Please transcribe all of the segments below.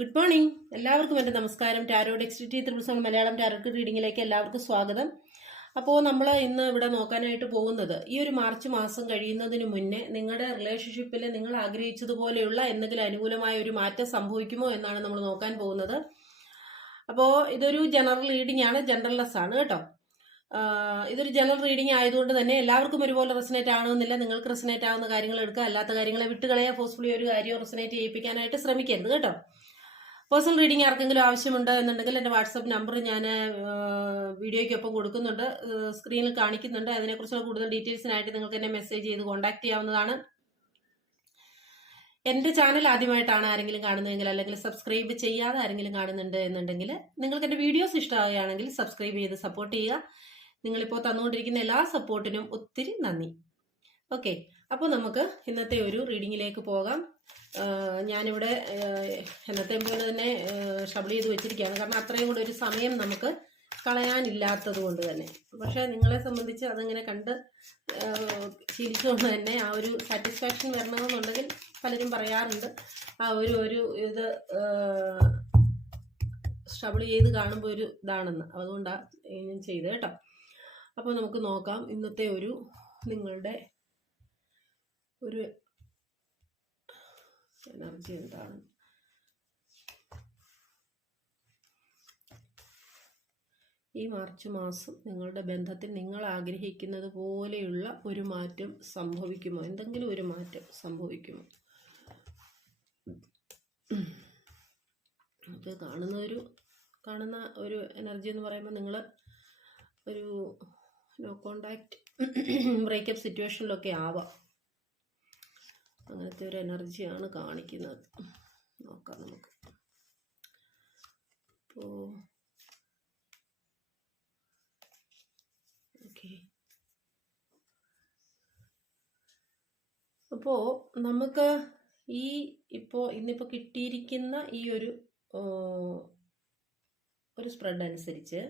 Good morning എല്ലാവർക്കും എന്റെ നമസ്കാരം. Tarot dexterity triple Malayalam tarot റീഡിങ്ങിലേക്ക് എല്ലാവർക്കും സ്വാഗതം. അപ്പോൾ നമ്മൾ ഇന്ന് ഇവിടെ നോക്കാനായിട്ട് പോകുന്നത് ഈ ഒരു മാർച്ച് മാസം കഴിയുന്നതിന് മുന്നേ നിങ്ങളുടെ റിലേഷൻഷിപ്പിൽ നിങ്ങൾ ആഗ്രഹിച്ചതുപോലെയുള്ള എന്തെങ്കിലും അനുകൂലമായ ഒരു മാറ്റം സംഭവിക്കുമോ എന്നാണ് നമ്മൾ നോക്കാൻ പോകുന്നത്. അപ്പോൾ ഇതൊരു ജനറൽ റീഡിംഗ് ആണ് ജനറൽലെസ് ആണ് കേട്ടോ. ഇതൊരു ജനറൽ റീഡിംഗ് ആയതുകൊണ്ട് തന്നെ എല്ലാവർക്കും ഒരുപോലെ റെസനേറ്റ് ആണെന്നില്ല നിങ്ങൾക്ക് റെസനേറ്റ് ആവുന്ന കാര്യങ്ങൾ എടുക്കുക അല്ലാത്ത കാര്യങ്ങളെ വിട്ടുകളയാ ഫോഴ്സ്ഫുള്ളി ഒരു കാര്യം റെസനേറ്റ് ചെയ്യിപ്പിക്കാനായിട്ട് ശ്രമിക്കരുത് കേട്ടോ. പേഴ്സണൽ റീഡിംഗ് ആർക്കെങ്കിലും ആവശ്യമുണ്ട് എന്നുണ്ടെങ്കിൽ എന്റെ വാട്സപ്പ് നമ്പർ ഞാൻ വീഡിയോയ്ക്കൊപ്പം കൊടുക്കുന്നുണ്ട്. സ്ക്രീനിൽ കാണിക്കുന്നുണ്ട്. അതിനെക്കുറിച്ചുള്ള കൂടുതൽ ഡീറ്റെയിൽസിനായിട്ട് നിങ്ങൾക്ക് എന്നെ മെസ്സേജ് ചെയ്ത് കോൺടാക്ട് ചെയ്യാവുന്നതാണ്. എന്റെ ചാനൽ ആദ്യമായിട്ടാണ് ആരെങ്കിലും കാണുന്നതെങ്കിൽ അല്ലെങ്കിൽ സബ്സ്ക്രൈബ് ചെയ്യാതെ ആരെങ്കിലും കാണുന്നുണ്ട് എന്നുണ്ടെങ്കിൽ നിങ്ങൾക്ക് എന്റെ വീഡിയോസ് ഇഷ്ടമാവുകയാണെങ്കിൽ സബ്സ്ക്രൈബ് ചെയ്ത് സപ്പോർട്ട് ചെയ്യുക. നിങ്ങളിപ്പോൾ തന്നുകൊണ്ടിരിക്കുന്ന എല്ലാ സപ്പോർട്ടിനും ഒത്തിരി നന്ദി. ഓക്കെ അപ്പോൾ നമുക്ക് ഇന്നത്തെ ഒരു റീഡിങ്ങിലേക്ക് പോകാം. ഞാനിവിടെ ആഹ് എന്നത്തെ പോലെ തന്നെ ഷബിൾ ചെയ്ത് വെച്ചിരിക്കുകയാണ്. കാരണം അത്രയും കൂടെ ഒരു സമയം നമുക്ക് കളയാനില്ലാത്തത് കൊണ്ട് തന്നെ. പക്ഷേ നിങ്ങളെ സംബന്ധിച്ച് അതിങ്ങനെ കണ്ട് ശീലിച്ചുകൊണ്ട് തന്നെ ആ ഒരു സാറ്റിസ്ഫാക്ഷൻ വരണമെന്നുണ്ടെങ്കിൽ പലരും പറയാറുണ്ട്. ആ ഒരു ഒരു ഇത് ഷബിൾ ചെയ്ത് കാണുമ്പോൾ ഒരു ഇതാണെന്ന്. അതുകൊണ്ടാണ് ഞാൻ ചെയ്തത് കേട്ടോ. അപ്പോൾ നമുക്ക് നോക്കാം. ഇന്നത്തെ ഒരു നിങ്ങളുടെ ഒരു എനർജി എന്താണ്? ഈ മാർച്ച് മാസം നിങ്ങളുടെ ബന്ധത്തിൽ നിങ്ങൾ ആഗ്രഹിക്കുന്നത് പോലെയുള്ള ഒരു മാറ്റം സംഭവിക്കുമോ? എന്തെങ്കിലും ഒരു മാറ്റം സംഭവിക്കുമോ? അത് കാണുന്ന ഒരു കാണുന്ന ഒരു എനർജി എന്ന് പറയുമ്പോൾ നിങ്ങൾ ഒരു നോ കോണ്ടാക്റ്റ് ബ്രേക്കപ്പ് സിറ്റുവേഷനിലൊക്കെ ആവാം. അങ്ങനത്തെ ഒരു എനർജിയാണ് കാണിക്കുന്നത്. നോക്കാം നമുക്ക്. അപ്പോൾ ഓക്കെ. അപ്പോൾ നമുക്ക് ഈ ഇപ്പോൾ ഇന്നിപ്പോൾ കിട്ടിയിരിക്കുന്ന ഈ ഒരു ഒരു സ്പ്രെഡ് അനുസരിച്ച്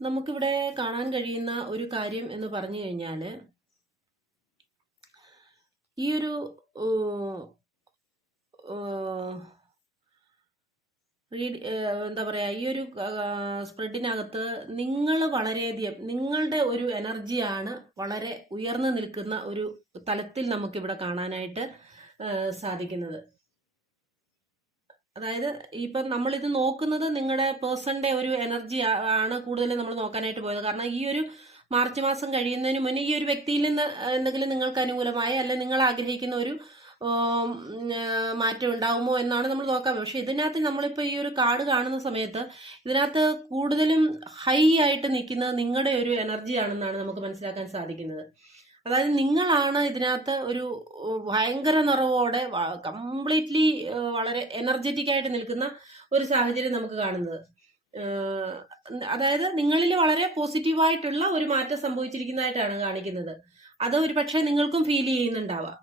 നമുക്കിവിടെ കാണാൻ കഴിയുന്ന ഒരു കാര്യം എന്ന് പറഞ്ഞു കഴിഞ്ഞാൽ ഈ ഒരു എന്താ പറയുക ഈ ഒരു സ്പ്രെഡിനകത്ത് നിങ്ങൾ വളരെയധികം നിങ്ങളുടെ ഒരു എനർജിയാണ് വളരെ ഉയർന്നു നിൽക്കുന്ന ഒരു തലത്തിൽ നമുക്കിവിടെ കാണാനായിട്ട് സാധിക്കുന്നത്. അതായത് ഇപ്പം നമ്മളിത് നോക്കുന്നത് നിങ്ങളുടെ പേഴ്സണിന്റെ ഒരു എനർജി ആണ് കൂടുതൽ നമ്മൾ നോക്കാനായിട്ട് പോയത്. കാരണം ഈ ഒരു മാർച്ച് മാസം കഴിയുന്നതിന് മുന്നേ ഈ ഒരു വ്യക്തിയിൽ നിന്ന് എന്തെങ്കിലും നിങ്ങൾക്ക് അനുകൂലമായ അല്ലെ നിങ്ങൾ ആഗ്രഹിക്കുന്ന ഒരു മാറ്റം ഉണ്ടാകുമോ എന്നാണ് നമ്മൾ നോക്കാൻ പക്ഷെ ഇതിനകത്ത് നമ്മളിപ്പോൾ ഈ ഒരു കാർഡ് കാണുന്ന സമയത്ത് ഇതിനകത്ത് കൂടുതലും ഹൈ ആയിട്ട് നിൽക്കുന്നത് നിങ്ങളുടെ ഒരു എനർജി ആണെന്നാണ് നമുക്ക് മനസ്സിലാക്കാൻ സാധിക്കുന്നത്. അതായത് നിങ്ങളാണ് ഇതിനകത്ത് ഒരു ഭയങ്കര നിറവോടെ കംപ്ലീറ്റ്ലി വളരെ എനർജറ്റിക് ആയിട്ട് നിൽക്കുന്ന ഒരു സാഹചര്യം നമുക്ക് കാണുന്നത്. അതായത് നിങ്ങളിൽ വളരെ പോസിറ്റീവായിട്ടുള്ള ഒരു മാറ്റം സംഭവിച്ചിരിക്കുന്നതായിട്ടാണ് കാണിക്കുന്നത്. അത് ഒരു പക്ഷേ നിങ്ങൾക്കും ഫീൽ ചെയ്യുന്നുണ്ടാവാം.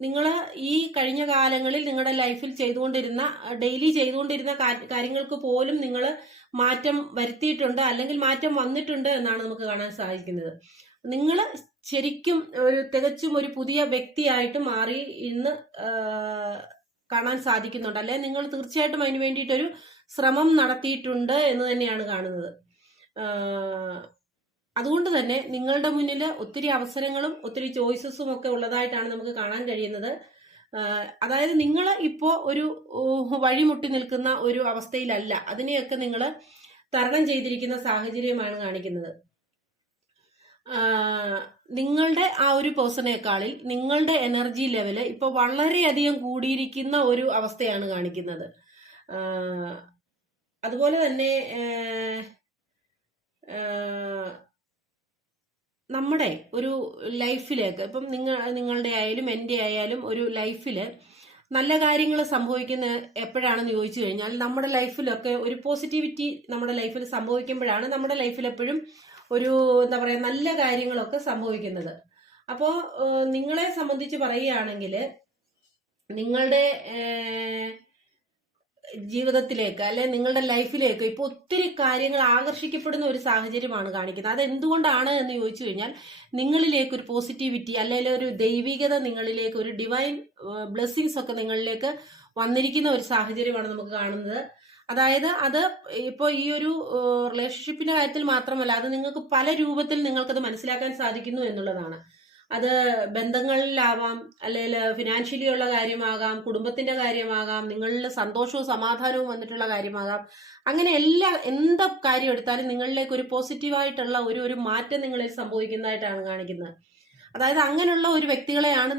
നിങ്ങൾ ഈ കഴിഞ്ഞ കാലങ്ങളിൽ നിങ്ങളുടെ ലൈഫിൽ ചെയ്തുകൊണ്ടിരുന്ന ഡെയിലി ചെയ്തുകൊണ്ടിരുന്ന കാര്യങ്ങൾക്ക് പോലും നിങ്ങൾ മാറ്റം വരുത്തിയിട്ടുണ്ട് അല്ലെങ്കിൽ മാറ്റം വന്നിട്ടുണ്ട് എന്നാണ് നമുക്ക് കാണാൻ സാധിക്കുന്നത്. നിങ്ങൾ ശരിക്കും ഒരു തികച്ചും ഒരു പുതിയ വ്യക്തിയായിട്ട് മാറി ഇന്ന് കാണാൻ സാധിക്കുന്നുണ്ട്. അല്ലെ നിങ്ങൾ തീർച്ചയായിട്ടും അതിന് വേണ്ടിയിട്ടൊരു ശ്രമം നടത്തിയിട്ടുണ്ട് എന്ന് തന്നെയാണ് കാണുന്നത്. അതുകൊണ്ട് തന്നെ നിങ്ങളുടെ മുന്നിൽ ഒത്തിരി അവസരങ്ങളും ഒത്തിരി ചോയ്സസും ഒക്കെ ഉള്ളതായിട്ടാണ് നമുക്ക് കാണാൻ കഴിയുന്നത്. അതായത് നിങ്ങൾ ഇപ്പോൾ ഒരു വഴിമുട്ടി നിൽക്കുന്ന ഒരു അവസ്ഥയിലല്ല. അതിനെയൊക്കെ നിങ്ങൾ തരണം ചെയ്തിരിക്കുന്ന സാഹചര്യമാണ് കാണിക്കുന്നത്. നിങ്ങളുടെ ആ ഒരു പേഴ്സണേക്കാളിൽ നിങ്ങളുടെ എനർജി ലെവൽ ഇപ്പോൾ വളരെയധികം കൂടിയിരിക്കുന്ന ഒരു അവസ്ഥയാണ് കാണിക്കുന്നത്. അതുപോലെ തന്നെ നമ്മുടെ ഒരു ലൈഫിലേക്ക് ഇപ്പം നിങ്ങൾ നിങ്ങളുടെ ആയാലും എന്റെ ആയാലും ഒരു ലൈഫിൽ നല്ല കാര്യങ്ങൾ സംഭവിക്കുന്ന എപ്പോഴാണെന്ന് ചോദിച്ചു കഴിഞ്ഞാൽ നമ്മുടെ ലൈഫിലൊക്കെ ഒരു പോസിറ്റിവിറ്റി നമ്മുടെ ലൈഫിൽ സംഭവിക്കുമ്പോഴാണ് നമ്മുടെ ലൈഫിൽ എപ്പോഴും ഒരു എന്താ പറയുക നല്ല കാര്യങ്ങളൊക്കെ സംഭവിക്കുന്നത്. അപ്പോൾ നിങ്ങളെ സംബന്ധിച്ച് പറയുകയാണെങ്കിൽ നിങ്ങളുടെ ജീവിതത്തിലേക്ക് അല്ലെ നിങ്ങളുടെ ലൈഫിലേക്ക് ഇപ്പൊ ഒത്തിരി കാര്യങ്ങൾ ആകർഷിക്കപ്പെടുന്ന ഒരു സാഹചര്യമാണ് കാണിക്കുന്നത്. അത് എന്തുകൊണ്ടാണ് എന്ന് ചോദിച്ചു കഴിഞ്ഞാൽ നിങ്ങളിലേക്ക് ഒരു പോസിറ്റിവിറ്റി അല്ലെങ്കിൽ ഒരു ദൈവികത നിങ്ങളിലേക്ക് ഒരു ഡിവൈൻ ബ്ലെസ്സിങ്സ് ഒക്കെ നിങ്ങളിലേക്ക് വന്നിരിക്കുന്ന ഒരു സാഹചര്യമാണ് നമുക്ക് കാണുന്നത്. അതായത് അത് ഇപ്പോൾ ഈ ഒരു റിലേഷൻഷിപ്പിന്റെ കാര്യത്തിൽ മാത്രമല്ല അത് നിങ്ങൾക്ക് പല രൂപത്തിൽ നിങ്ങൾക്കത് മനസ്സിലാക്കാൻ സാധിക്കുന്നു എന്നുള്ളതാണ്. അത് ബന്ധങ്ങളിലാവാം അല്ലെങ്കിൽ ഫിനാൻഷ്യലി ഉള്ള കാര്യമാകാം കുടുംബത്തിന്റെ കാര്യമാകാം നിങ്ങളിൽ സന്തോഷവും സമാധാനവും വന്നിട്ടുള്ള കാര്യമാകാം. അങ്ങനെ എല്ലാ എന്താ കാര്യം എടുത്താലും നിങ്ങളിലേക്ക് ഒരു പോസിറ്റീവായിട്ടുള്ള ഒരു ഒരു മാറ്റം നിങ്ങളിൽ സംഭവിക്കുന്നതായിട്ടാണ് കാണിക്കുന്നത്. അതായത് അങ്ങനെയുള്ള ഒരു വ്യക്തികളെയാണ്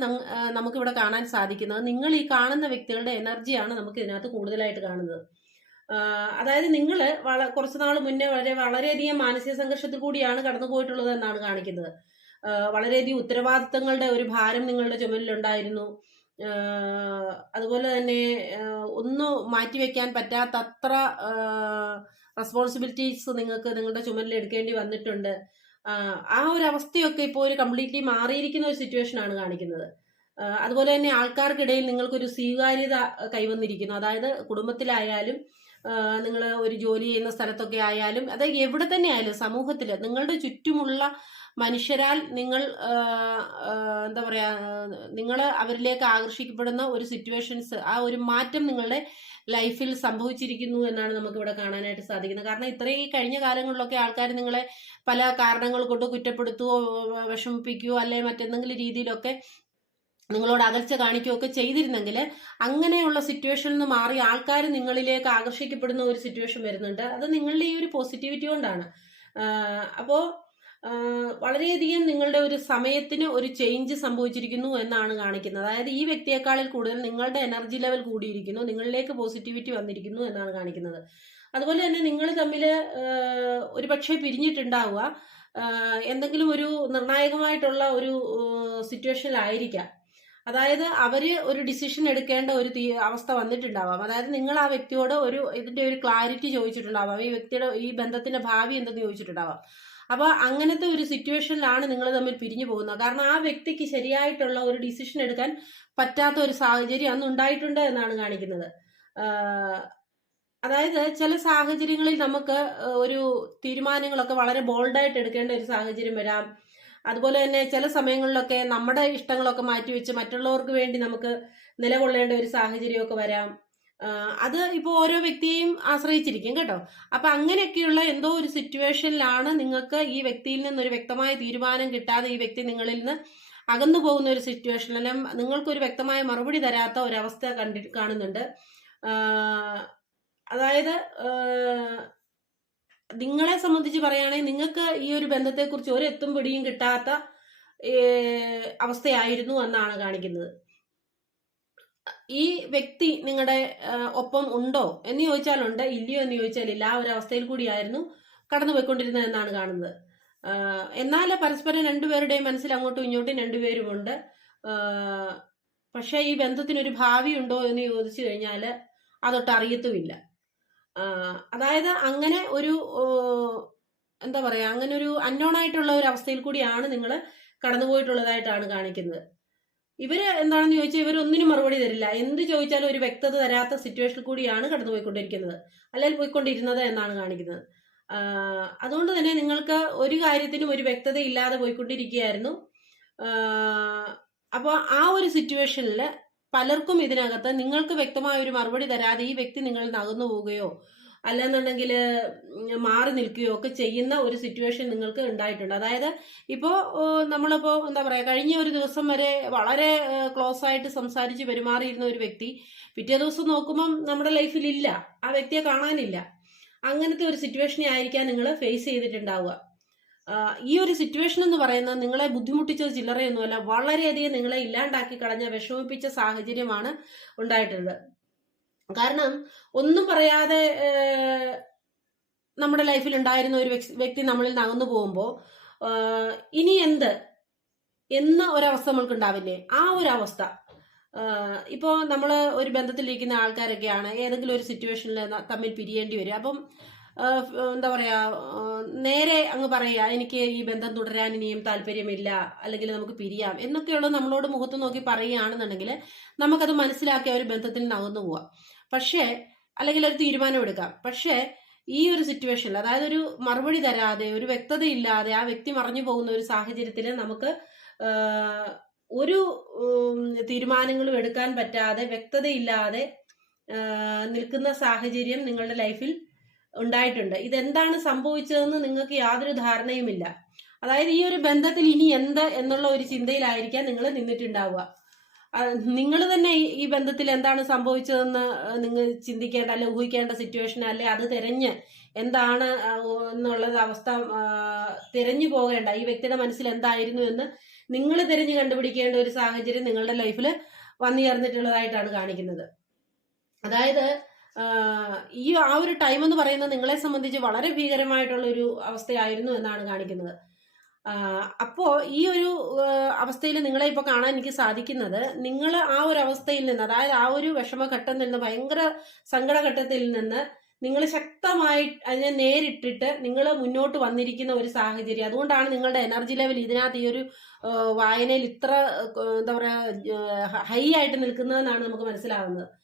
നമുക്കിവിടെ കാണാൻ സാധിക്കുന്നത്. നിങ്ങൾ ഈ കാണുന്ന വ്യക്തികളുടെ എനർജിയാണ് നമുക്ക് ഇതിനകത്ത് കൂടുതലായിട്ട് കാണുന്നത്. അതായത് നിങ്ങൾ വള കുറച്ച് നാൾ മുന്നേ വളരെ വളരെയധികം മാനസിക സംഘർഷത്തിൽ കൂടിയാണ് കടന്നു പോയിട്ടുള്ളത് എന്നാണ് കാണിക്കുന്നത്. വളരെയധികം ഉത്തരവാദിത്തങ്ങളുടെ ഒരു ഭാരം നിങ്ങളുടെ ചുമലിലുണ്ടായിരുന്നു. അതുപോലെ തന്നെ ഒന്ന് മാറ്റിവെക്കാൻ പറ്റാത്തത്ര റെസ്പോൺസിബിലിറ്റീസ് നിങ്ങൾക്ക് നിങ്ങളുടെ ചുമലിൽ എടുക്കേണ്ടി വന്നിട്ടുണ്ട്. ആ ഒരു അവസ്ഥയൊക്കെ ഇപ്പോൾ ഒരു കംപ്ലീറ്റ്ലി മാറിയിരിക്കുന്ന ഒരു സിറ്റുവേഷൻ ആണ് കാണിക്കുന്നത്. അതുപോലെ തന്നെ ആൾക്കാർക്കിടയിൽ നിങ്ങൾക്കൊരു സ്വീകാര്യത കൈവന്നിരിക്കുന്നു. അതായത് കുടുംബത്തിലായാലും നിങ്ങൾ ഒരു ജോലി ചെയ്യുന്ന സ്ഥലത്തൊക്കെ ആയാലും അത് എവിടെ തന്നെ ആയാലും സമൂഹത്തിൽ നിങ്ങളുടെ ചുറ്റുമുള്ള മനുഷ്യരാൽ നിങ്ങൾ എന്താ പറയാ നിങ്ങൾ അവരിലേക്ക് ആകർഷിക്കപ്പെടുന്ന ഒരു സിറ്റുവേഷൻസ് ആ ഒരു മാറ്റം നിങ്ങളുടെ ലൈഫിൽ സംഭവിച്ചിരിക്കുന്നു എന്നാണ് നമുക്ക് ഇവിടെ കാണാനായിട്ട് സാധിക്കുന്നത്. കാരണം ഇത്രയും ഈ കഴിഞ്ഞ കാലങ്ങളിലൊക്കെ ആൾക്കാർ നിങ്ങളെ പല കാരണങ്ങൾ കൊണ്ട് കുറ്റപ്പെടുത്തുകയോ വിഷമിപ്പിക്കുകയോ അല്ലെ മറ്റെന്തെങ്കിലും രീതിയിലൊക്കെ നിങ്ങളോട് അകൽച്ച കാണിക്കുകയൊക്കെ ചെയ്തിരുന്നെങ്കിൽ അങ്ങനെയുള്ള സിറ്റുവേഷനിൽ നിന്ന് മാറി ആൾക്കാർ നിങ്ങളിലേക്ക് ആകർഷിക്കപ്പെടുന്ന ഒരു സിറ്റുവേഷൻ വരുന്നുണ്ട്. അത് നിങ്ങളുടെ ഈ ഒരു പോസിറ്റിവിറ്റി കൊണ്ടാണ്. അപ്പോൾ വളരെയധികം നിങ്ങളുടെ ഒരു സമയത്തിന് ഒരു ചേഞ്ച് സംഭവിച്ചിരിക്കുന്നു എന്നാണ് കാണിക്കുന്നത്. അതായത് ഈ വ്യക്തിയെക്കാളിൽ കൂടുതൽ നിങ്ങളുടെ എനർജി ലെവൽ കൂടിയിരിക്കുന്നു നിങ്ങളിലേക്ക് പോസിറ്റിവിറ്റി വന്നിരിക്കുന്നു എന്നാണ് കാണിക്കുന്നത്. അതുപോലെ തന്നെ നിങ്ങൾ തമ്മിൽ ഒരു പക്ഷേ പിരിഞ്ഞിട്ടുണ്ടാവുക. എന്തെങ്കിലും ഒരു നിർണായകമായിട്ടുള്ള ഒരു സിറ്റുവേഷനിലായിരിക്കാം അതായത് അവർ ഒരു ഡിസിഷൻ എടുക്കേണ്ട ഒരു അവസ്ഥ വന്നിട്ടുണ്ടാവാം. അതായത് നിങ്ങൾ ആ വ്യക്തിയോട് ഒരു ഇതിന്റെ ഒരു ക്ലാരിറ്റി ചോദിച്ചിട്ടുണ്ടാവാം. ഈ വ്യക്തിയുടെ ഈ ബന്ധത്തിന്റെ ഭാവി എന്തെന്ന് ചോദിച്ചിട്ടുണ്ടാവാം. അപ്പൊ അങ്ങനത്തെ ഒരു സിറ്റുവേഷനിലാണ് നിങ്ങൾ തമ്മിൽ പിരിഞ്ഞു പോകുന്നത്. കാരണം ആ വ്യക്തിക്ക് ശരിയായിട്ടുള്ള ഒരു ഡിസിഷൻ എടുക്കാൻ പറ്റാത്ത ഒരു സാഹചര്യം അന്ന് ഉണ്ടായിട്ടുണ്ട് എന്നാണ് കാണിക്കുന്നത്. അതായത് ചില സാഹചര്യങ്ങളിൽ നമുക്ക് ഒരു തീരുമാനങ്ങളൊക്കെ വളരെ ബോൾഡായിട്ട് എടുക്കേണ്ട ഒരു സാഹചര്യം വരാം. അതുപോലെ തന്നെ ചില സമയങ്ങളിലൊക്കെ നമ്മുടെ ഇഷ്ടങ്ങളൊക്കെ മാറ്റിവെച്ച് മറ്റുള്ളവർക്ക് വേണ്ടി നമുക്ക് നിലകൊള്ളേണ്ട ഒരു സാഹചര്യമൊക്കെ വരാം. അത് ഇപ്പോൾ ഓരോ വ്യക്തിയെയും ആശ്രയിച്ചിരിക്കും കേട്ടോ. അപ്പൊ അങ്ങനെയൊക്കെയുള്ള എന്തോ ഒരു സിറ്റുവേഷനിലാണ് നിങ്ങൾക്ക് ഈ വ്യക്തിയിൽ നിന്ന് ഒരു വ്യക്തമായ തീരുമാനം കിട്ടാതെ ഈ വ്യക്തി നിങ്ങളിൽ നിന്ന് അകന്നു പോകുന്ന ഒരു സിറ്റുവേഷൻ അല്ലെങ്കിൽ നിങ്ങൾക്കൊരു വ്യക്തമായ മറുപടി തരാത്ത ഒരവസ്ഥ കണ്ടി കാണുന്നുണ്ട്. അതായത് നിങ്ങളെ സംബന്ധിച്ച് പറയുകയാണെങ്കിൽ നിങ്ങൾക്ക് ഈ ഒരു ബന്ധത്തെക്കുറിച്ച് ഒരു എത്തും പിടിയും കിട്ടാത്ത അവസ്ഥയായിരുന്നു എന്നാണ് കാണിക്കുന്നത്. ഈ വ്യക്തി നിങ്ങളുടെ ഒപ്പം ഉണ്ടോ എന്ന് ചോദിച്ചാലുണ്ട്. ഇല്ലയോ എന്ന് ചോദിച്ചാൽ ഇല്ല. ആ ഒരു അവസ്ഥയിൽ കൂടിയായിരുന്നു കടന്നു പോയിക്കൊണ്ടിരുന്നത് എന്നാണ് കാണുന്നത്. എന്നാൽ പരസ്പരം രണ്ടുപേരുടെയും മനസ്സിൽ അങ്ങോട്ടും ഇങ്ങോട്ടും രണ്ടുപേരുമുണ്ട്. പക്ഷേ ഈ ബന്ധത്തിനൊരു ഭാവി ഉണ്ടോ എന്ന് ചോദിച്ചു കഴിഞ്ഞാൽ അതൊട്ട് അറിയത്തുമില്ല അതായത് അങ്ങനെ ഒരു എന്താ പറയാ അങ്ങനെ ഒരു അന്നോണായിട്ടുള്ള ഒരു അവസ്ഥയിൽ കൂടിയാണ് നിങ്ങൾ കടന്നുപോയിട്ടുള്ളതായിട്ടാണ് കാണിക്കുന്നത്. ഇവർ എന്താണെന്ന് ചോദിച്ചാൽ ഇവർ ഒന്നിനും മറുപടി തരില്ല. എന്ത് ചോദിച്ചാലും ഒരു വ്യക്തത തരാത്ത സിറ്റുവേഷനിൽ കൂടിയാണ് കടന്നുപോയിക്കൊണ്ടിരിക്കുന്നത്. അല്ലെങ്കിൽ പോയിക്കൊണ്ടിരുന്നത് എന്നാണ് കാണിക്കുന്നത്. അതുകൊണ്ട് തന്നെ നിങ്ങൾക്ക് ഒരു കാര്യത്തിനും ഒരു വ്യക്തത ഇല്ലാതെ പോയിക്കൊണ്ടിരിക്കുകയായിരുന്നു അപ്പോൾ ആ ഒരു സിറ്റുവേഷനിൽ പലർക്കും ഇതിനകത്ത് നിങ്ങൾക്ക് വ്യക്തമായ ഒരു മറുപടി തരാതെ ഈ വ്യക്തി നിങ്ങളിൽ നകന്നു പോവുകയോ അല്ലെന്നുണ്ടെങ്കിൽ മാറി നിൽക്കുകയോ ഒക്കെ ചെയ്യുന്ന ഒരു സിറ്റുവേഷൻ നിങ്ങൾക്ക് ഉണ്ടായിട്ടുണ്ട്. അതായത് ഇപ്പോൾ നമ്മളിപ്പോൾ എന്താ പറയുക കഴിഞ്ഞ ഒരു ദിവസം വരെ വളരെ ക്ലോസ് ആയിട്ട് സംസാരിച്ച് പെരുമാറിയിരുന്ന ഒരു വ്യക്തി പിറ്റേ ദിവസം നോക്കുമ്പം നമ്മുടെ ലൈഫിൽ ഇല്ല. ആ വ്യക്തിയെ കാണാനില്ല. അങ്ങനത്തെ ഒരു സിറ്റുവേഷനെ ആയിരിക്കാം നിങ്ങൾ ഫേസ് ചെയ്തിട്ടുണ്ടാവുക. ഈ ഒരു സിറ്റുവേഷൻ എന്ന് പറയുന്നത് നിങ്ങളെ ബുദ്ധിമുട്ടിച്ചത് ചില്ലറയൊന്നുമല്ല വളരെയധികം നിങ്ങളെ ഇല്ലാണ്ടാക്കി കളഞ്ഞ വിഷമിപ്പിച്ച സാഹചര്യമാണ് ഉണ്ടായിട്ടുള്ളത്. കാരണം ഒന്നും പറയാതെ നമ്മുടെ ലൈഫിൽ ഉണ്ടായിരുന്ന ഒരു വ്യക്തി- നമ്മളിൽ നിന്ന് അകന്നു പോകുമ്പോൾ ഇനി എന്ത്? എന്ന ഒരവസ്ഥ നമ്മൾക്ക് ഉണ്ടാവില്ലേ? ആ ഒരു അവസ്ഥ. ഇപ്പോൾ നമ്മൾ ഒരു ബന്ധത്തിലിരിക്കുന്ന ആൾക്കാരൊക്കെയാണ് ഏതെങ്കിലും ഒരു സിറ്റുവേഷനിൽ തമ്മിൽ പിരിയേണ്ടി വരും അപ്പം എന്താ പറയാ നേരെ അങ്ങ് പറയാ എനിക്ക് ഈ ബന്ധം തുടരാൻ ഇനിയും താല്പര്യമില്ല അല്ലെങ്കിൽ നമുക്ക് പിരിയാം എന്നൊക്കെയുള്ള നമ്മളോട് മുഖത്ത് നോക്കി പറയുകയാണെന്നുണ്ടെങ്കിൽ നമുക്കത് മനസ്സിലാക്കി ആ ഒരു ബന്ധത്തിൽ നിന്ന് അകന്നു പോവാം. പക്ഷേ അല്ലെങ്കിൽ ഒരു തീരുമാനം എടുക്കാം. പക്ഷേ ഈ ഒരു സിറ്റുവേഷനിൽ അതായത് ഒരു മറുപടി തരാതെ ഒരു വ്യക്തതയില്ലാതെ ആ വ്യക്തി മറഞ്ഞു പോകുന്ന ഒരു സാഹചര്യത്തിൽ നമുക്ക് ഒരു തീരുമാനങ്ങളും എടുക്കാൻ പറ്റാതെ വ്യക്തതയില്ലാതെ നിൽക്കുന്ന സാഹചര്യം നിങ്ങളുടെ ലൈഫിൽ ഉണ്ടായിട്ടുണ്ട്. ഇതെന്താണ് സംഭവിച്ചതെന്ന് നിങ്ങൾക്ക് യാതൊരു ധാരണയുമില്ല. അതായത് ഈ ഒരു ബന്ധത്തിൽ ഇനി എന്ത് എന്നുള്ള ഒരു ചിന്തയിലായിരിക്കാം നിങ്ങൾ നിന്നിട്ടുണ്ടാവുക. നിങ്ങൾ തന്നെ ഈ- ബന്ധത്തിൽ എന്താണ് സംഭവിച്ചതെന്ന് നിങ്ങൾ ചിന്തിക്കേണ്ട അല്ലെ ഊഹിക്കേണ്ട സിറ്റുവേഷൻ അല്ലെ അത് തിരഞ്ഞ് എന്താണ് എന്നുള്ള എന്നുള്ളത് അവസ്ഥ തിരഞ്ഞു പോകേണ്ട. ഈ വ്യക്തിയുടെ മനസ്സിൽ എന്തായിരുന്നു എന്ന് നിങ്ങൾ തിരഞ്ഞു കണ്ടുപിടിക്കേണ്ട ഒരു സാഹചര്യം നിങ്ങളുടെ ലൈഫിൽ വന്നു ചേർന്നിട്ടുള്ളതായിട്ടാണ് കാണിക്കുന്നത്. അതായത് ഈ ആ ഒരു ടൈം എന്ന് പറയുന്നത് നിങ്ങളെ സംബന്ധിച്ച് വളരെ ഭീകരമായിട്ടുള്ള ഒരു അവസ്ഥയായിരുന്നു എന്നാണ് കാണിക്കുന്നത്. അപ്പോ ഈ ഒരു അവസ്ഥയിൽ നിങ്ങളെ ഇപ്പോൾ കാണാൻ എനിക്ക് സാധിക്കുന്നത് നിങ്ങൾ ആ ഒരു അവസ്ഥയിൽ നിന്ന് അതായത് ആ ഒരു വിഷമഘട്ടത്തിൽ നിന്ന് ഭയങ്കര സങ്കടഘട്ടത്തിൽ നിന്ന് നിങ്ങൾ ശക്തമായി അതിനെ നേരിട്ടിട്ട് നിങ്ങൾ മുന്നോട്ട് വന്നിരിക്കുന്ന ഒരു സാഹചര്യം. അതുകൊണ്ടാണ് നിങ്ങളുടെ എനർജി ലെവൽ ഇതിനകത്ത് ഈ ഒരു വായനയിൽ ഇത്ര എന്താ പറയുക ഹൈ ആയിട്ട് നിൽക്കുന്നതെന്നാണ് നമുക്ക് മനസ്സിലാവുന്നത്. ആ,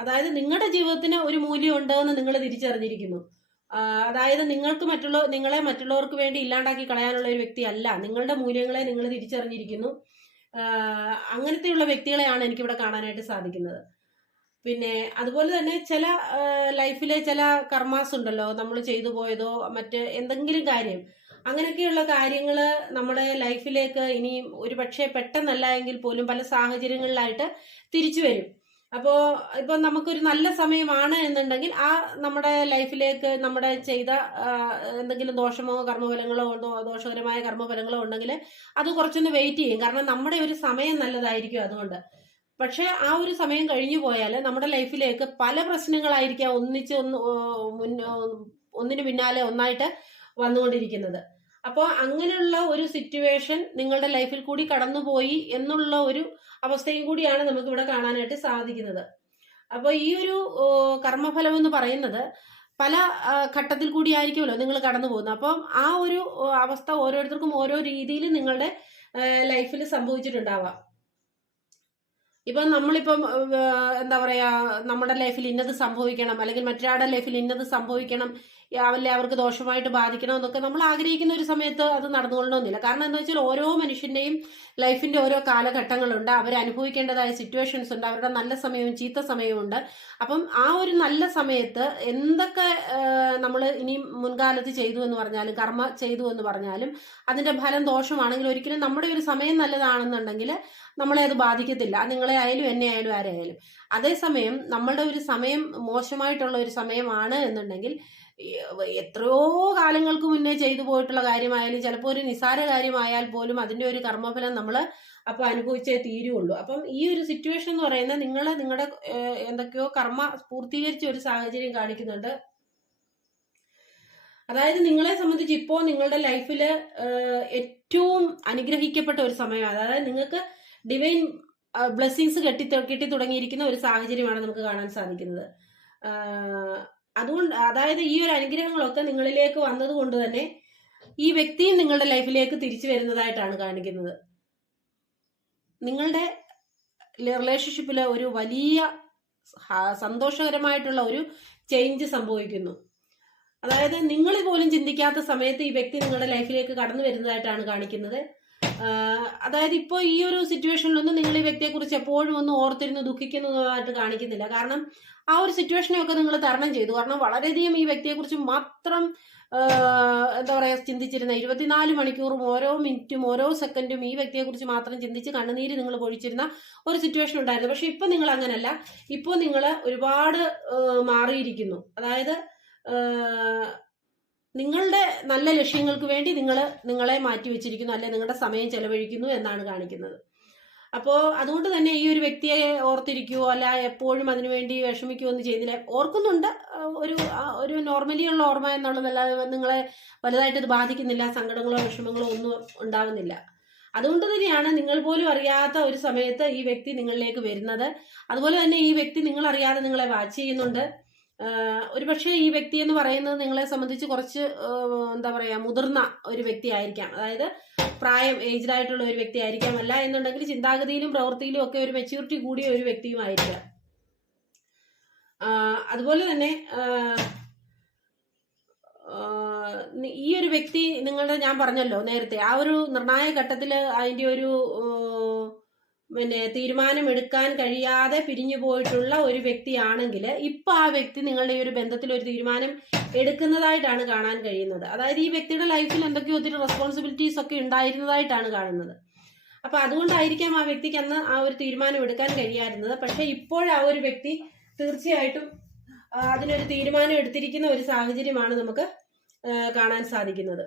അതായത് നിങ്ങളുടെ ജീവിതത്തിന് ഒരു മൂല്യം ഉണ്ടെന്ന് നിങ്ങൾ തിരിച്ചറിഞ്ഞിരിക്കുന്നു. അതായത് നിങ്ങൾക്ക് മറ്റുള്ള നിങ്ങളെ മറ്റുള്ളവർക്ക് വേണ്ടി ഇല്ലാണ്ടാക്കി കളയാനുള്ള ഒരു വ്യക്തിയല്ല. നിങ്ങളുടെ മൂല്യങ്ങളെ നിങ്ങൾ തിരിച്ചറിഞ്ഞിരിക്കുന്നു. അങ്ങനത്തെയുള്ള വ്യക്തികളെയാണ് എനിക്കിവിടെ കാണാനായിട്ട് സാധിക്കുന്നത്. പിന്നെ അതുപോലെ തന്നെ ചില ലൈഫിലെ ചില കർമാസ് ഉണ്ടല്ലോ നമ്മൾ ചെയ്തു പോയതോ മറ്റ് എന്തെങ്കിലും കാര്യം. അങ്ങനെയൊക്കെയുള്ള കാര്യങ്ങൾ നമ്മുടെ ലൈഫിലേക്ക് ഇനി ഒരു പക്ഷേ പെട്ടെന്നല്ല എങ്കിൽ പോലും പല സാഹചര്യങ്ങളിലായിട്ട് തിരിച്ചു വരും. അപ്പോൾ ഇപ്പൊ നമുക്കൊരു നല്ല സമയമാണ് എന്നുണ്ടെങ്കിൽ ആ നമ്മുടെ ലൈഫിലേക്ക് നമ്മുടെ ചെയ്ത എന്തെങ്കിലും ദോഷമോ കർമ്മഫലങ്ങളോ ഉണ്ടോ ദോഷകരമായ കർമ്മഫലങ്ങളോ ഉണ്ടെങ്കിൽ അത് കുറച്ചൊന്ന് വെയിറ്റ് ചെയ്യും. കാരണം നമ്മുടെ ഒരു സമയം നല്ലതായിരിക്കും അതുകൊണ്ട്. പക്ഷെ ആ ഒരു സമയം കഴിഞ്ഞു പോയാൽ നമ്മുടെ ലൈഫിലേക്ക് പല പ്രശ്നങ്ങളായിരിക്കാം ഒന്നിച്ച് ഒന്ന് ഒന്നിനു പിന്നാലെ ഒന്നായിട്ട് വന്നുകൊണ്ടിരിക്കുന്നത്. അപ്പോൾ അങ്ങനെയുള്ള ഒരു സിറ്റുവേഷൻ നിങ്ങളുടെ ലൈഫിൽ കൂടി കടന്നുപോയി എന്നുള്ള ഒരു അവസ്ഥയും കൂടിയാണ് നമുക്ക് ഇവിടെ കാണാനായിട്ട് സാധിക്കുന്നത്. അപ്പോൾ ഈ ഒരു കർമ്മഫലം എന്ന് പറയുന്നത് പല ഘട്ടത്തിൽ കൂടി ആയിരിക്കുമല്ലോ നിങ്ങൾ കടന്നു പോകുന്നത്. അപ്പം ആ ഒരു അവസ്ഥ ഓരോരുത്തർക്കും ഓരോ രീതിയിൽ നിങ്ങളുടെ ലൈഫിൽ സംഭവിച്ചിട്ടുണ്ടാവാം. ഇപ്പം നമ്മളിപ്പം എന്താ പറയാ നമ്മുടെ ലൈഫിൽ ഇന്നത് സംഭവിക്കണം അല്ലെങ്കിൽ മറ്റൊരാളുടെ ലൈഫിൽ ഇന്നത് സംഭവിക്കണം അല്ലെ അവർക്ക് ദോഷമായിട്ട് ബാധിക്കണം എന്നൊക്കെ നമ്മൾ ആഗ്രഹിക്കുന്ന ഒരു സമയത്ത് അത് നടന്നുകൊള്ളണമെന്നില്ല. കാരണം എന്താ വെച്ചാൽ ഓരോ മനുഷ്യന്റെയും ലൈഫിന്റെ ഓരോ കാലഘട്ടങ്ങളുണ്ട്. അവർ അനുഭവിക്കേണ്ടതായ സിറ്റുവേഷൻസ് ഉണ്ട്. അവരുടെ നല്ല സമയവും ചീത്ത സമയവും ഉണ്ട്. അപ്പം ആ ഒരു നല്ല സമയത്ത് എന്തൊക്കെ നമ്മൾ ഇനി മുൻകാലത്ത് ചെയ്തു എന്ന് പറഞ്ഞാലും കർമ്മ ചെയ്തു എന്ന് പറഞ്ഞാലും അതിന്റെ ഫലം ദോഷമാണെങ്കിൽ ഒരിക്കലും നമ്മുടെ ഒരു സമയം നല്ലതാണെന്നുണ്ടെങ്കിൽ നമ്മളെ അത് ബാധിക്കത്തില്ല. നിങ്ങളെ ആയാലും എന്നെ ആയാലും ആരെയായാലും അതേസമയം നമ്മളുടെ ഒരു സമയം മോശമായിട്ടുള്ള ഒരു സമയമാണ് എന്നുണ്ടെങ്കിൽ എത്രയോ കാലങ്ങൾക്ക് മുന്നേ ചെയ്തു പോയിട്ടുള്ള കാര്യമായാലും ചിലപ്പോൾ ഒരു നിസാര കാര്യമായാൽ പോലും അതിന്റെ ഒരു കർമ്മഫലം നമ്മൾ അപ്പൊ അനുഭവിച്ചേ തീരുള്ളൂ. അപ്പം ഈ ഒരു സിറ്റുവേഷൻ എന്ന് പറയുന്നത് നിങ്ങൾ നിങ്ങളുടെ എന്തൊക്കെയോ കർമ്മ പൂർത്തീകരിച്ച ഒരു സാഹചര്യം കാണിക്കുന്നുണ്ട്. അതായത് നിങ്ങളെ സംബന്ധിച്ച് ഇപ്പോൾ നിങ്ങളുടെ ലൈഫിൽ ഏറ്റവും അനുഗ്രഹിക്കപ്പെട്ട ഒരു സമയമാണ്. അതായത് നിങ്ങൾക്ക് ഡിവൈൻ ബ്ലെസ്സിങ്സ് കെട്ടി കിട്ടി തുടങ്ങിയിരിക്കുന്ന ഒരു സാഹചര്യമാണ് നമുക്ക് കാണാൻ സാധിക്കുന്നത്. അതുകൊണ്ട് അതായത് ഈ ഒരു അനുഗ്രഹങ്ങളൊക്കെ നിങ്ങളിലേക്ക് വന്നതുകൊണ്ട് തന്നെ ഈ വ്യക്തിയും നിങ്ങളുടെ ലൈഫിലേക്ക് തിരിച്ചു വരുന്നതായിട്ടാണ് കാണിക്കുന്നത്. നിങ്ങളുടെ റിലേഷൻഷിപ്പിൽ ഒരു വലിയ സന്തോഷകരമായിട്ടുള്ള ഒരു ചേഞ്ച് സംഭവിക്കുന്നു. അതായത് നിങ്ങൾ പോലും ചിന്തിക്കാത്ത സമയത്ത് ഈ വ്യക്തി നിങ്ങളുടെ ലൈഫിലേക്ക് കടന്നു വരുന്നതായിട്ടാണ് കാണിക്കുന്നത്. അതായത് ഇപ്പോൾ ഈ ഒരു സിറ്റുവേഷനിലൊന്നും നിങ്ങൾ ഈ വ്യക്തിയെക്കുറിച്ച് എപ്പോഴും ഒന്നും ഓർത്തിരുന്ന് ദുഃഖിക്കുന്നതായിട്ട് കാണിക്കുന്നില്ല. കാരണം ആ ഒരു സിറ്റുവേഷനെയൊക്കെ നിങ്ങൾ തരണം ചെയ്തു. കാരണം വളരെയധികം ഈ വ്യക്തിയെക്കുറിച്ച് മാത്രം എന്താ പറയുക ചിന്തിച്ചിരുന്ന ഇരുപത്തിനാല് മണിക്കൂറും ഓരോ മിനിറ്റും ഓരോ സെക്കൻഡും ഈ വ്യക്തിയെക്കുറിച്ച് മാത്രം ചിന്തിച്ച് കണ്ണുനീര് നിങ്ങൾ പൊഴിച്ചിരുന്ന ഒരു സിറ്റുവേഷൻ ഉണ്ടായിരുന്നു. പക്ഷെ ഇപ്പം നിങ്ങൾ അങ്ങനല്ല. ഇപ്പോൾ നിങ്ങൾ ഒരുപാട് മാറിയിരിക്കുന്നു. അതായത് നിങ്ങളുടെ നല്ല ലക്ഷ്യങ്ങൾക്ക് വേണ്ടി നിങ്ങൾ നിങ്ങളെ മാറ്റി വെച്ചിരിക്കുന്നു അല്ലെ നിങ്ങളുടെ സമയം ചെലവഴിക്കുന്നു എന്നാണ് കാണിക്കുന്നത്. അപ്പോൾ അതുകൊണ്ട് തന്നെ ഈ ഒരു വ്യക്തിയെ ഓർത്തിരിക്കുവോ അല്ല എപ്പോഴും അതിനുവേണ്ടി വിഷമിക്കുവോ എന്ന് ചെയ്തില്ല ഓർക്കുന്നുണ്ട് ഒരു ഒരു നോർമലി ഉള്ള ഓർമ്മ എന്നുള്ളതല്ലാതെ നിങ്ങളെ വലുതായിട്ട് ഇത് ബാധിക്കുന്നില്ല സങ്കടങ്ങളോ വിഷമങ്ങളോ ഒന്നും ഉണ്ടാവുന്നില്ല. അതുകൊണ്ട് തന്നെയാണ് നിങ്ങൾ പോലും അറിയാത്ത ഒരു സമയത്ത് ഈ വ്യക്തി നിങ്ങളിലേക്ക് വരുന്നത്. അതുപോലെ തന്നെ ഈ വ്യക്തി നിങ്ങൾ അറിയാതെ നിങ്ങളെ വാച്ച് ചെയ്യുന്നുണ്ട്. ഒരു പക്ഷേ ഈ വ്യക്തി എന്ന് പറയുന്നത് നിങ്ങളെ സംബന്ധിച്ച് കുറച്ച് എന്താ പറയുക മുതിർന്ന ഒരു വ്യക്തി ആയിരിക്കാം. അതായത് പ്രായം ഏജ്ഡ് ആയിട്ടുള്ള ഒരു വ്യക്തി ആയിരിക്കാം അല്ല എന്നുണ്ടെങ്കിൽ ചിന്താഗതിയിലും പ്രവൃത്തിയിലും ഒക്കെ ഒരു മെച്യൂരിറ്റി കൂടിയ ഒരു വ്യക്തിയുമായിരിക്കാം അതുപോലെ തന്നെ ഈ ഒരു വ്യക്തി നിങ്ങളുടെ ഞാൻ പറഞ്ഞല്ലോ നേരത്തെ ആ ഒരു നിർണായക ഘട്ടത്തിൽ അതിന്റെ ഒരു പിന്നെ തീരുമാനമെടുക്കാൻ കഴിയാതെ പിരിഞ്ഞു പോയിട്ടുള്ള ഒരു വ്യക്തിയാണെങ്കിൽ ഇപ്പം ആ വ്യക്തി നിങ്ങളുടെ ഈ ഒരു ബന്ധത്തിൽ ഒരു തീരുമാനം എടുക്കുന്നതായിട്ടാണ് കാണാൻ കഴിയുന്നത്. അതായത് ഈ വ്യക്തിയുടെ ലൈഫിൽ എന്തൊക്കെയോ ഒത്തിരി റെസ്പോൺസിബിലിറ്റീസ് ഒക്കെ ഉണ്ടായിരുന്നതായിട്ടാണ് കാണുന്നത്. അപ്പൊ അതുകൊണ്ടായിരിക്കാം ആ വ്യക്തിക്ക് അന്ന് ആ ഒരു തീരുമാനം എടുക്കാൻ കഴിയാതിരുന്നത്. പക്ഷെ ഇപ്പോൾ ആ ഒരു വ്യക്തി തീർച്ചയായിട്ടും അതിനൊരു തീരുമാനം എടുത്തിരിക്കുന്ന ഒരു സാഹചര്യമാണ് നമുക്ക് കാണാൻ സാധിക്കുന്നത്.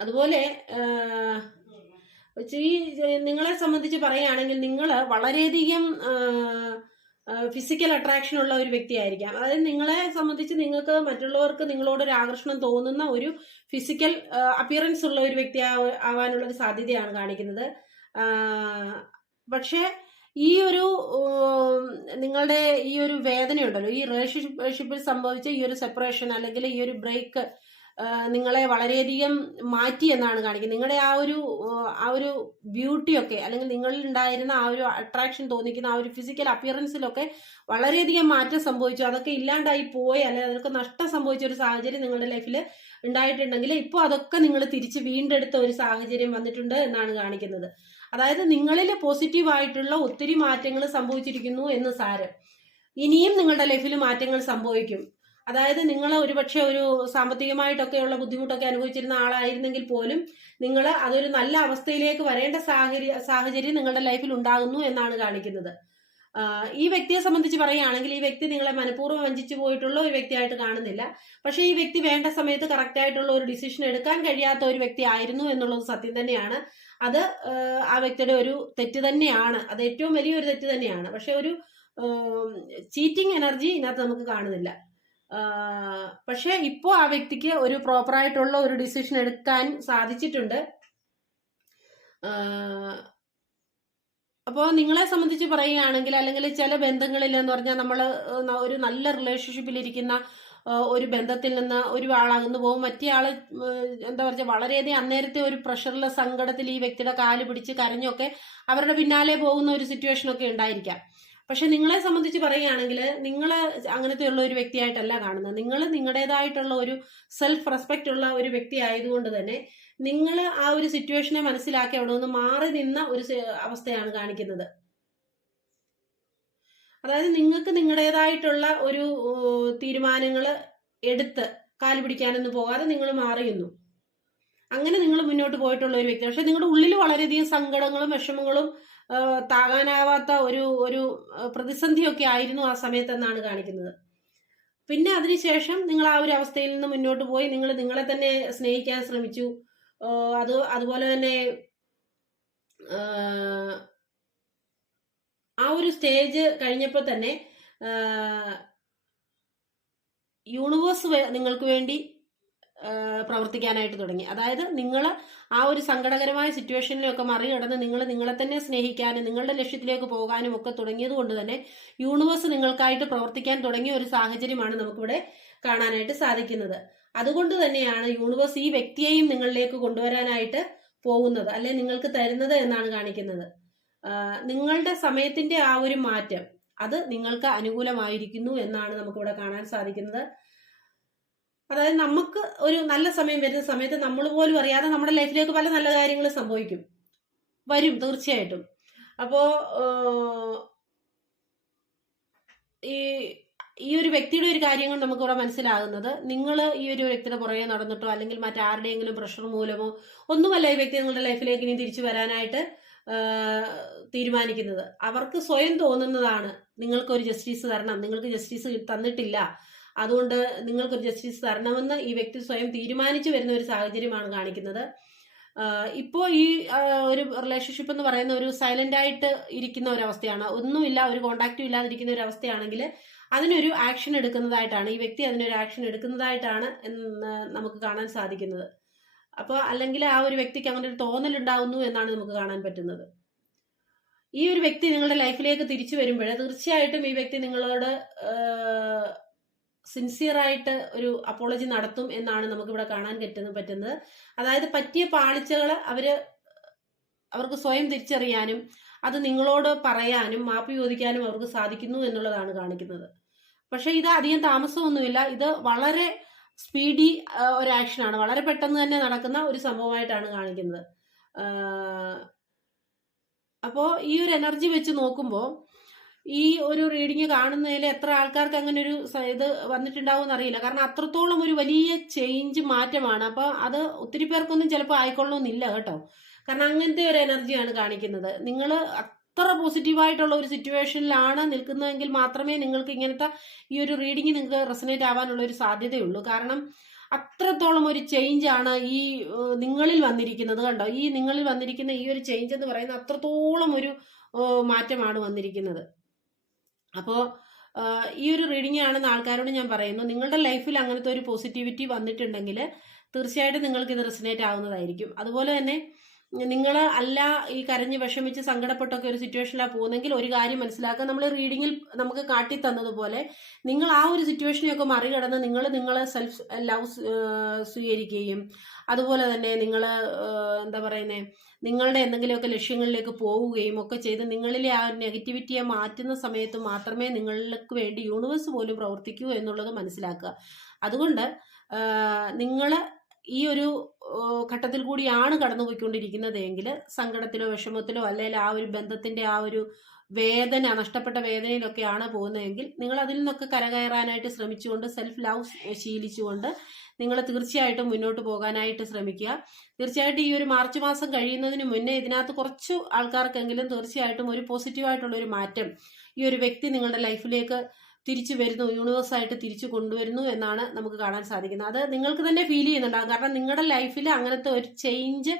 അതുപോലെ ഈ നിങ്ങളെ സംബന്ധിച്ച് പറയുകയാണെങ്കിൽ നിങ്ങൾ വളരെയധികം ഫിസിക്കൽ അട്രാക്ഷൻ ഉള്ള ഒരു വ്യക്തിയായിരിക്കാം. അതായത് നിങ്ങളെ സംബന്ധിച്ച് നിങ്ങൾക്ക് മറ്റുള്ളവർക്ക് നിങ്ങളോട് ഒരു ആകർഷണം തോന്നുന്ന ഒരു ഫിസിക്കൽ അപ്പിയറൻസ് ഉള്ള ഒരു വ്യക്തി ആവാനുള്ള ഒരു സാധ്യതയാണ് കാണിക്കുന്നത്. പക്ഷേ ഈ ഒരു നിങ്ങളുടെ ഈ ഒരു വേദനയുണ്ടല്ലോ ഈ റിലേഷൻഷിപ്പിൽ സംഭവിച്ച ഈ ഒരു സെപ്പറേഷൻ അല്ലെങ്കിൽ ഈ ഒരു ബ്രേക്ക് നിങ്ങളെ വളരെയധികം മാറ്റി എന്നാണ് കാണിക്കുന്നത്. നിങ്ങളുടെ ആ ഒരു ആ ഒരു ബ്യൂട്ടിയൊക്കെ അല്ലെങ്കിൽ നിങ്ങളിൽ ഉണ്ടായിരുന്ന ആ ഒരു അട്രാക്ഷൻ തോന്നിക്കുന്ന ആ ഒരു ഫിസിക്കൽ അപ്പിയറൻസിലൊക്കെ വളരെയധികം മാറ്റം സംഭവിച്ചു. അതൊക്കെ ഇല്ലാണ്ടായി പോയി. അല്ലെങ്കിൽ അതൊക്കെ നഷ്ടം സംഭവിച്ച ഒരു സാഹചര്യം നിങ്ങളുടെ ലൈഫിൽ ഉണ്ടായിട്ടുണ്ടെങ്കിൽ ഇപ്പോൾ അതൊക്കെ നിങ്ങൾ തിരിച്ച് വീണ്ടെടുത്ത ഒരു സാഹചര്യം വന്നിട്ടുണ്ട് എന്നാണ് കാണിക്കുന്നത്. അതായത് നിങ്ങളിൽ പോസിറ്റീവായിട്ടുള്ള ഒത്തിരി മാറ്റങ്ങൾ സംഭവിച്ചിരിക്കുന്നു എന്ന് സാരം. ഇനിയും നിങ്ങളുടെ ലൈഫിൽ മാറ്റങ്ങൾ സംഭവിക്കും. അതായത് നിങ്ങൾ ഒരുപക്ഷെ ഒരു സാമ്പത്തികമായിട്ടൊക്കെയുള്ള ബുദ്ധിമുട്ടൊക്കെ അനുഭവിച്ചിരുന്ന ആളായിരുന്നെങ്കിൽ പോലും നിങ്ങൾ അതൊരു നല്ല അവസ്ഥയിലേക്ക് വരേണ്ട സാഹചര്യ സാഹചര്യം നിങ്ങളുടെ ലൈഫിൽ ഉണ്ടാകുന്നു എന്നാണ് കാണിക്കുന്നത്. ഈ വ്യക്തിയെ സംബന്ധിച്ച് പറയുകയാണെങ്കിൽ ഈ വ്യക്തി നിങ്ങളെ മനഃപൂർവം വഞ്ചിച്ചു പോയിട്ടുള്ള ഒരു വ്യക്തിയായിട്ട് കാണുന്നില്ല. പക്ഷെ ഈ വ്യക്തി വേണ്ട സമയത്ത് കറക്റ്റ് ആയിട്ടുള്ള ഒരു ഡിസിഷൻ എടുക്കാൻ കഴിയാത്ത ഒരു വ്യക്തി ആയിരുന്നു എന്നുള്ളത് സത്യം തന്നെയാണ്. അത് ആ വ്യക്തിയുടെ ഒരു തെറ്റ് തന്നെയാണ്. അത് ഏറ്റവും വലിയൊരു തെറ്റ് തന്നെയാണ്. പക്ഷെ ഒരു ചീറ്റിംഗ് എനർജി ഇതിനകത്ത് നമുക്ക് കാണുന്നില്ല. പക്ഷെ ഇപ്പോ ആ വ്യക്തിക്ക് ഒരു പ്രോപ്പറായിട്ടുള്ള ഒരു ഡിസിഷൻ എടുക്കാൻ സാധിച്ചിട്ടുണ്ട്. അപ്പോൾ നിങ്ങളെ സംബന്ധിച്ച് പറയുകയാണെങ്കിൽ അല്ലെങ്കിൽ ചില ബന്ധങ്ങളിൽ എന്ന് പറഞ്ഞാൽ നമ്മൾ ഒരു നല്ല റിലേഷൻഷിപ്പിൽ ഇരിക്കുന്ന ഒരു ബന്ധത്തിൽ നിന്ന് ഒരു ആളകന്നു പോകും. മറ്റേ ആൾ എന്താ പറയുക വളരെയധികം അന്നേരത്തെ ഒരു പ്രഷറിലെ സങ്കടത്തിൽ ഈ വ്യക്തിയുടെ കാൽ പിടിച്ച് കരഞ്ഞൊക്കെ അവരുടെ പിന്നാലെ പോകുന്ന ഒരു സിറ്റുവേഷനൊക്കെ ഉണ്ടായിരിക്കാം. പക്ഷെ നിങ്ങളെ സംബന്ധിച്ച് പറയുകയാണെങ്കിൽ നിങ്ങൾ അങ്ങനത്തെ ഉള്ള ഒരു വ്യക്തിയായിട്ടല്ല കാണുന്നത്. നിങ്ങൾ നിങ്ങളുടേതായിട്ടുള്ള ഒരു സെൽഫ് റെസ്പെക്റ്റ് ഉള്ള ഒരു വ്യക്തി ആയതുകൊണ്ട് തന്നെ നിങ്ങൾ ആ ഒരു സിറ്റുവേഷനെ മനസ്സിലാക്കി അവിടെ നിന്ന് മാറി നിന്ന ഒരു അവസ്ഥയാണ് കാണിക്കുന്നത്. അതായത് നിങ്ങൾക്ക് നിങ്ങളുടേതായിട്ടുള്ള ഒരു തീരുമാനങ്ങൾ എടുത്ത് കാൽ പിടിക്കാനൊന്നും പോകാതെ നിങ്ങൾ മാറിയുന്നു. അങ്ങനെ നിങ്ങൾ മുന്നോട്ട് പോയിട്ടുള്ള ഒരു വ്യക്തി. പക്ഷെ നിങ്ങളുടെ ഉള്ളിൽ വളരെയധികം സങ്കടങ്ങളും വിഷമങ്ങളും താങ്ങാനാവാത്ത ഒരു ഒരു പ്രതിസന്ധിയൊക്കെ ആയിരുന്നു ആ സമയത്ത് എന്നാണ് കാണിക്കുന്നത്. പിന്നെ അതിനുശേഷം നിങ്ങൾ ആ ഒരു അവസ്ഥയിൽ നിന്ന് മുന്നോട്ട് പോയി. നിങ്ങൾ നിങ്ങളെ തന്നെ സ്നേഹിക്കാൻ ശ്രമിച്ചു. അത് അതുപോലെ തന്നെ ആ, ഒരു സ്റ്റേജ് കഴിഞ്ഞപ്പോൾ തന്നെ യൂണിവേഴ്സ് നിങ്ങൾക്ക് വേണ്ടി പ്രവർത്തിക്കാനായിട്ട് തുടങ്ങി. അതായത് നിങ്ങൾ ആ ഒരു സങ്കടകരമായ സിറ്റുവേഷനിലൊക്കെ മറികടന്ന് നിങ്ങൾ നിങ്ങളെ തന്നെ സ്നേഹിക്കാനും നിങ്ങളുടെ ലക്ഷ്യത്തിലേക്ക് പോകാനും ഒക്കെ തുടങ്ങിയത് കൊണ്ട് തന്നെ യൂണിവേഴ്സ് നിങ്ങൾക്കായിട്ട് പ്രവർത്തിക്കാൻ തുടങ്ങിയ ഒരു സാഹചര്യമാണ് നമുക്കിവിടെ കാണാനായിട്ട് സാധിക്കുന്നത്. അതുകൊണ്ട് തന്നെയാണ് യൂണിവേഴ്സ് ഈ വ്യക്തിയെയും നിങ്ങളിലേക്ക് കൊണ്ടുവരാനായിട്ട് പോകുന്നത് അല്ലെ നിങ്ങൾക്ക് തരുന്നത് എന്നാണ് കാണിക്കുന്നത്. നിങ്ങളുടെ സമയത്തിന്റെ ആ ഒരു മാറ്റം അത് നിങ്ങൾക്ക് അനുകൂലമായിരിക്കുന്നു എന്നാണ് നമുക്കിവിടെ കാണാൻ സാധിക്കുന്നത്. അതായത് നമുക്ക് ഒരു നല്ല സമയം വരുന്ന സമയത്ത് നമ്മൾ പോലും അറിയാതെ നമ്മുടെ ലൈഫിലേക്ക് പല നല്ല കാര്യങ്ങൾ സംഭവിക്കും. വരും തീർച്ചയായിട്ടും. അപ്പോ ഈ ഈ ഒരു വ്യക്തിയുടെ ഒരു കാര്യങ്ങൾ നമുക്ക് ഇവിടെ മനസ്സിലാകുന്നത് നിങ്ങൾ ഈ ഒരു വ്യക്തിയുടെ പുറകെ നടന്നിട്ടോ അല്ലെങ്കിൽ മറ്റാരുടെയെങ്കിലും പ്രഷർ മൂലമോ ഒന്നുമല്ല ഈ വ്യക്തി നിങ്ങളുടെ ലൈഫിലേക്ക് ഇനി തിരിച്ചു വരാനായിട്ട് തീരുമാനിക്കുന്നത്. അവർക്ക് സ്വയം തോന്നുന്നതാണ് നിങ്ങൾക്ക് ഒരു ജസ്റ്റിസ് തരണം. നിങ്ങൾക്ക് ജസ്റ്റിസ് തന്നിട്ടില്ല. അതുകൊണ്ട് നിങ്ങൾക്കൊരു ജസ്റ്റിസ് തരണമെന്ന് ഈ വ്യക്തി സ്വയം തീരുമാനിച്ചു വരുന്ന ഒരു സാഹചര്യമാണ് കാണിക്കുന്നത്. ഇപ്പോൾ ഈ ഒരു റിലേഷൻഷിപ്പ് എന്ന് പറയുന്ന ഒരു സൈലന്റ് ആയിട്ട് ഇരിക്കുന്ന ഒരു അവസ്ഥയാണ് ഒന്നുമില്ല ഒരു കോണ്ടാക്റ്റും ഇല്ലാതിരിക്കുന്ന ഒരു അവസ്ഥയാണെങ്കിൽ അതിനൊരു ആക്ഷൻ എടുക്കുന്നതായിട്ടാണ് ഈ വ്യക്തി അതിനൊരു ആക്ഷൻ എടുക്കുന്നതായിട്ടാണ് നമുക്ക് കാണാൻ സാധിക്കുന്നത്. അപ്പോൾ അല്ലെങ്കിൽ ആ ഒരു വ്യക്തിക്ക് അങ്ങനെ ഒരു തോന്നൽ ഉണ്ടാവുന്നു എന്നാണ് നമുക്ക് കാണാൻ പറ്റുന്നത്. ഈ ഒരു വ്യക്തി നിങ്ങളുടെ ലൈഫിലേക്ക് തിരിച്ചു വരുമ്പോൾ തീർച്ചയായിട്ടും ഈ വ്യക്തി നിങ്ങളോട് സിൻസിയർ ആയിട്ട് ഒരു അപ്പോളജി നടത്തും എന്നാണ് നമുക്ക് ഇവിടെ കാണാൻ പറ്റുന്ന പറ്റുന്നത്. അതായത് പറ്റിയ പാളിച്ചകൾ അവർ അവർക്ക് സ്വയം തിരിച്ചറിയാനും അത് നിങ്ങളോട് പറയാനും മാപ്പ് ചോദിക്കാനും അവർക്ക് സാധിക്കുന്നു എന്നുള്ളതാണ് കാണിക്കുന്നത്. പക്ഷെ ഇത് അധികം താമസമൊന്നുമില്ല. ഇത് വളരെ സ്പീഡി ഒരു ആക്ഷനാണ്. വളരെ പെട്ടെന്ന് തന്നെ നടക്കുന്ന ഒരു സംഭവമായിട്ടാണ് കാണിക്കുന്നത്. അപ്പോൾ ഈ ഒരു എനർജി വെച്ച് നോക്കുമ്പോൾ ഈ ഒരു റീഡിങ് കാണുന്നതിൽ എത്ര ആൾക്കാർക്ക് അങ്ങനെ ഒരു ഇത് വന്നിട്ടുണ്ടാവും അറിയില്ല. കാരണം അത്രത്തോളം ഒരു വലിയ ചേഞ്ച് മാറ്റമാണ്. അപ്പോൾ അത് ഒത്തിരി പേർക്കൊന്നും ചിലപ്പോൾ ആയിക്കൊള്ളണമെന്നില്ല കേട്ടോ. കാരണം അങ്ങനത്തെ ഒരു എനർജിയാണ് കാണിക്കുന്നത്. നിങ്ങൾ അത്ര പോസിറ്റീവായിട്ടുള്ള ഒരു സിറ്റുവേഷനിലാണ് നിൽക്കുന്നതെങ്കിൽ മാത്രമേ നിങ്ങൾക്ക് ഇങ്ങനത്തെ ഈ ഒരു റീഡിങ് നിങ്ങൾക്ക് റെസനേറ്റ് ആവാനുള്ള ഒരു സാധ്യതയുള്ളൂ. കാരണം അത്രത്തോളം ഒരു ചേഞ്ച് ആണ് ഈ നിങ്ങളിൽ വന്നിരിക്കുന്നത് കണ്ടോ? ഈ നിങ്ങളിൽ വന്നിരിക്കുന്ന ഈ ഒരു ചേഞ്ച് എന്ന് പറയുന്നത് അത്രത്തോളം ഒരു മാറ്റമാണ് വന്നിരിക്കുന്നത്. അപ്പോൾ ഈ ഒരു റീഡിംഗ് ആണെന്ന് ആൾക്കാരോട് ഞാൻ പറയുന്നു നിങ്ങളുടെ ലൈഫിൽ അങ്ങനത്തെ ഒരു പോസിറ്റിവിറ്റി വന്നിട്ടുണ്ടെങ്കിൽ തീർച്ചയായിട്ടും നിങ്ങൾക്ക് ഇത് റെസിനേറ്റ് ആവുന്നതായിരിക്കും. അതുപോലെ തന്നെ നിങ്ങൾ അല്ല ഈ കരഞ്ഞ് വിഷമിച്ച് സങ്കടപ്പെട്ടൊക്കെ ഒരു സിറ്റുവേഷനിലാണ് പോകുന്നെങ്കിൽ ഒരു കാര്യം മനസ്സിലാക്കുക. നമ്മൾ റീഡിങ്ങിൽ നമുക്ക് കാട്ടി തന്നതുപോലെ നിങ്ങൾ ആ ഒരു സിറ്റുവേഷനെയൊക്കെ മറികടന്ന് നിങ്ങൾ നിങ്ങളെ സെൽഫ് ലവ് സ്വീകരിക്കുകയും അതുപോലെ തന്നെ നിങ്ങൾ എന്താ പറയുന്നത് നിങ്ങളുടെ എന്തെങ്കിലുമൊക്കെ ലക്ഷ്യങ്ങളിലേക്ക് പോവുകയും ഒക്കെ ചെയ്ത് നിങ്ങളിലെ ആ നെഗറ്റിവിറ്റിയെ മാറ്റുന്ന സമയത്ത് മാത്രമേ നിങ്ങൾക്ക് വേണ്ടി യൂണിവേഴ്സ് പോലും പ്രവർത്തിക്കൂ എന്നുള്ളത് മനസ്സിലാക്കുക. അതുകൊണ്ട് നിങ്ങൾ ഈ ഒരു ഘട്ടത്തിൽ കൂടിയാണ് കടന്നുപോയിക്കൊണ്ടിരിക്കുന്നത് എങ്കിൽ സങ്കടത്തിലോ വിഷമത്തിലോ അല്ലെങ്കിൽ ആ ഒരു ബന്ധത്തിന്റെ ആ ഒരു വേദന നഷ്ടപ്പെട്ട വേദനയിലൊക്കെയാണ് പോകുന്നതെങ്കിൽ നിങ്ങൾ അതിൽ നിന്നൊക്കെ കരകയറാനായിട്ട് ശ്രമിച്ചുകൊണ്ട് സെൽഫ് ലവ് ശീലിച്ചുകൊണ്ട് നിങ്ങൾ തീർച്ചയായിട്ടും മുന്നോട്ട് പോകാനായിട്ട് ശ്രമിക്കുക. തീർച്ചയായിട്ടും ഈ ഒരു മാർച്ച് മാസം കഴിയുന്നതിന് മുന്നേ ഇതിനകത്ത് കുറച്ച് ആൾക്കാർക്കെങ്കിലും തീർച്ചയായിട്ടും ഒരു പോസിറ്റീവായിട്ടുള്ള ഒരു മാറ്റം ഈ ഒരു വ്യക്തി നിങ്ങളുടെ ലൈഫിലേക്ക് തിരിച്ചു വരുന്നു യൂണിവേഴ്സായിട്ട് തിരിച്ചു കൊണ്ടുവരുന്നു എന്നാണ് നമുക്ക് കാണാൻ സാധിക്കുന്നത്. അത് നിങ്ങൾക്ക് തന്നെ ഫീൽ ചെയ്യുന്നുണ്ടാകും കാരണം നിങ്ങളുടെ ലൈഫിൽ അങ്ങനത്തെ ഒരു ചേഞ്ച്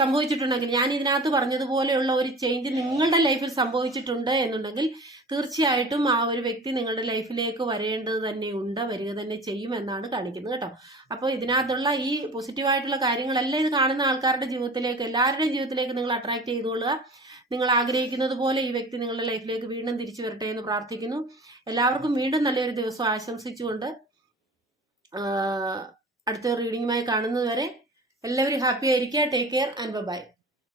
സംഭവിച്ചിട്ടുണ്ടെങ്കിൽ ഞാൻ ഇതിനകത്ത് പറഞ്ഞതുപോലെയുള്ള ഒരു ചേഞ്ച് നിങ്ങളുടെ ലൈഫിൽ സംഭവിച്ചിട്ടുണ്ട് എന്നുണ്ടെങ്കിൽ തീർച്ചയായിട്ടും ആ ഒരു വ്യക്തി നിങ്ങളുടെ ലൈഫിലേക്ക് വരേണ്ടത് തന്നെയുണ്ട് വരിക തന്നെ ചെയ്യും എന്നാണ് കാണിക്കുന്നത് കേട്ടോ. അപ്പോൾ ഇതിനകത്തുള്ള ഈ പോസിറ്റീവായിട്ടുള്ള കാര്യങ്ങളെല്ലാം ഇത് കാണുന്ന ആൾക്കാരുടെ ജീവിതത്തിലേക്ക് എല്ലാവരുടെയും ജീവിതത്തിലേക്ക് നിങ്ങൾ അട്രാക്ട് ചെയ്തുകൊള്ളുക. നിങ്ങൾ ആഗ്രഹിക്കുന്നത് പോലെ ഈ വ്യക്തി നിങ്ങളുടെ ലൈഫിലേക്ക് വീണ്ടും തിരിച്ചു വരട്ടെ എന്ന് പ്രാർത്ഥിക്കുന്നു. എല്ലാവർക്കും വീണ്ടും നല്ലൊരു ദിവസം ആശംസിച്ചുകൊണ്ട് അടുത്ത റീഡിങ്ങുമായി കാണുന്നതുവരെ എല്ലാവരും ഹാപ്പി ആയിരിക്കുക. Take care and by